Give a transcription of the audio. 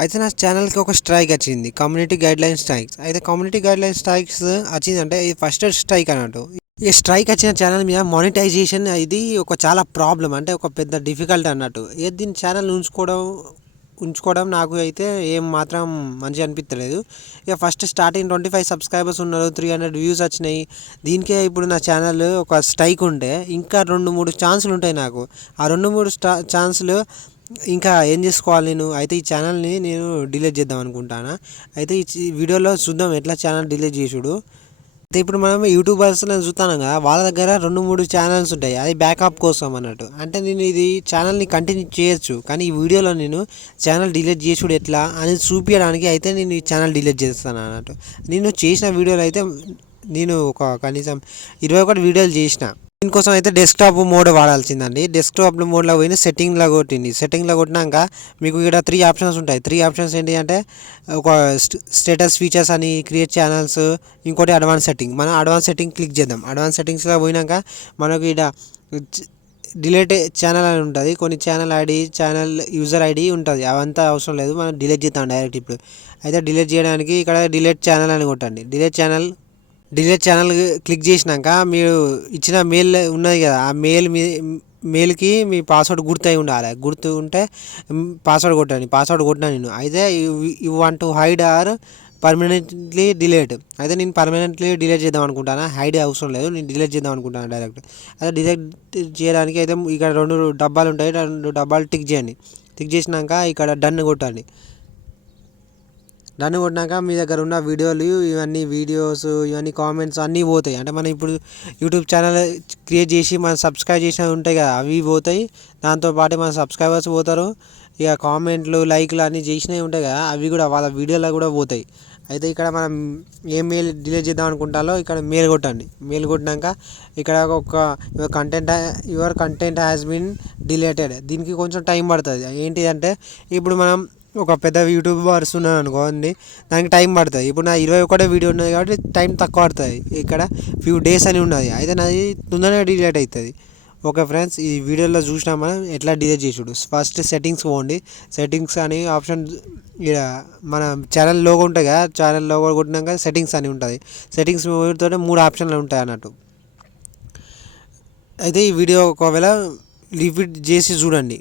అయితే నా ఛానల్కి ఒక స్ట్రైక్ వచ్చింది, కమ్యూనిటీ గైడ్లైన్ స్ట్రైక్స్. అయితే కమ్యూనిటీ గైడ్లైన్ స్ట్రైక్స్ వచ్చిందంటే ఇది ఫస్ట్ స్ట్రైక్ అన్నట్టు. ఈ స్ట్రైక్ వచ్చిన ఛానల్ మీద మానిటైజేషన్ ఇది ఒక చాలా ప్రాబ్లం, అంటే ఒక పెద్ద డిఫికల్ట్ అన్నట్టు. దీని ఛానల్ ఉంచుకోవడం నాకు అయితే ఏం మాత్రం మంచిగా అనిపించలేదు. ఇక ఫస్ట్ స్టార్టింగ్ 25 సబ్స్క్రైబర్స్ ఉన్నారు, 300 వ్యూస్ వచ్చినాయి. దీనికే ఇప్పుడు నా ఛానల్ ఒక స్ట్రైక్ ఉంటే ఇంకా 2-3 ఛాన్సులు ఉంటాయి నాకు. ఆ 2-3 ఛాన్సులు ఇంకా ఏం చేసుకోవాలి నేను. అయితే ఈ ఛానల్ని నేను డిలీట్ చేద్దాం అనుకుంటాను. అయితే ఈ వీడియోలో చూద్దాం ఎట్లా ఛానల్ డిలీట్ చేసుడు. అయితే ఇప్పుడు మనం యూట్యూబర్స్ని చూస్తున్నాం కదా, వాళ్ళ దగ్గర 2-3 ఛానల్స్ ఉంటాయి, అది బ్యాకప్ కోసం అన్నట్టు. అంటే నేను ఇది ఛానల్ని కంటిన్యూ చేయొచ్చు, కానీ ఈ వీడియోలో నేను ఛానల్ డిలీట్ చేసుడు ఎట్లా అనేది చూపించడానికి అయితే నేను ఈ ఛానల్ డిలీట్ చేస్తాను అన్నట్టు. నేను చేసిన వీడియోలు అయితే నేను ఒక కనీసం 21 వీడియోలు చేసిన. దీనికోసం అయితే డెస్క్టాప్ మోడ్ వాడాల్సిందండి. డెస్క్టాప్ మోడ్లో పోయిన సెట్టింగ్లో కొట్టింది. సెట్టింగ్లో కొట్టినాక మీకు ఇక్కడ 3 ఆప్షన్స్ ఉంటాయి. 3 ఆప్షన్స్ ఏంటి అంటే ఒక స్టేటస్ ఫీచర్స్ అని, క్రియేట్ ఛానల్స్, ఇంకోటి అడ్వాన్స్ సెట్టింగ్. మనం అడ్వాన్స్ సెట్టింగ్ క్లిక్ చేద్దాం. అడ్వాన్స్ సెట్టింగ్స్లో పోయినాక మనకు ఇక్కడ డిలీట్ ఛానల్ అని ఉంటుంది. కొన్ని ఛానల్ యూజర్ ఐడి ఉంటుంది, అవంతా అవసరం లేదు, మనం డిలీట్ చేద్దాం డైరెక్ట్ ఇప్పుడు. అయితే డిలీట్ చేయడానికి ఇక్కడ డిలీట్ ఛానల్ అని కొట్టండి. డిలీట్ ఛానల్ క్లిక్ చేసినాక మీరు ఇచ్చిన మెయిల్ ఉన్నది కదా, ఆ మెయిల్కి మీ పాస్వర్డ్ గుర్తు ఉండాలి. గుర్తు ఉంటే పాస్వర్డ్ కొట్టండి. పాస్వర్డ్ కొట్టినా నేను. అయితే you want to hide or permanently delete. అయితే నేను పర్మనెంట్లీ డిలీట్ చేద్దాం అనుకుంటాను, హైడ్ అవసరం లేదు, నేను డిలీట్ చేద్దాం అనుకుంటాను డైరెక్ట్. అయితే డిలీట్ చేయడానికి అయితే ఇక్కడ 2 డబ్బాలు ఉంటాయి, 2 డబ్బాలు టిక్ చేయండి. టిక్ చేసినాక ఇక్కడ డన్ కొట్టండి. డన్ కొట్టినాక మీ దగ్గర ఉన్న వీడియోస్ ఇవన్నీ కామెంట్స్ అన్నీ పోతాయి. అంటే మనం ఇప్పుడు యూట్యూబ్ ఛానల్ క్రియేట్ చేసి మనం సబ్స్క్రైబ్ చేసినవి ఉంటాయి కదా, అవి పోతాయి. దాంతోపాటు మన సబ్స్క్రైబర్స్ పోతారు. ఇక కామెంట్లు, లైక్లు అన్నీ చేసినవి ఉంటాయి కదా, అవి కూడా వాళ్ళ వీడియోలో కూడా పోతాయి. అయితే ఇక్కడ మనం ఏ మెయిల్ డిలీట్ చేద్దాం అనుకుంటాలో ఇక్కడ మెయిల్ కొట్టండి. మెయిల్ కొట్టినాక ఇక్కడ ఒక your content has been deleted. దీనికి కొంచెం టైం పడుతుంది. ఏంటిదంటే ఇప్పుడు మనం ఒక పెద్ద యూట్యూబర్స్ ఉన్నాను అనుకోండి, దానికి టైం పడుతుంది. ఇప్పుడు నా 21 వీడియో ఉన్నది కాబట్టి టైం తక్కువ పడుతుంది. ఇక్కడ ఫ్యూ డేస్ అని ఉన్నది, అయితే నాది తొందరగా డిలీట్ అవుతుంది. ఓకే ఫ్రెండ్స్, ఈ వీడియోలో చూసినా మనం ఎట్లా డిలీట్ చేసుడు. ఫస్ట్ సెట్టింగ్స్ పోండి. సెట్టింగ్స్ అని ఆప్షన్ ఇక్కడ మన ఛానల్ లోగో ఉంటుంది కదా, ఛానల్ లోగో కొట్టినాక సెట్టింగ్స్ అని ఉంటుంది. సెట్టింగ్స్ తోటే 3 ఆప్షన్లు ఉంటాయి అన్నట్టు. అయితే ఈ వీడియో ఒకవేళ రిపీట్ చేసి చూడండి.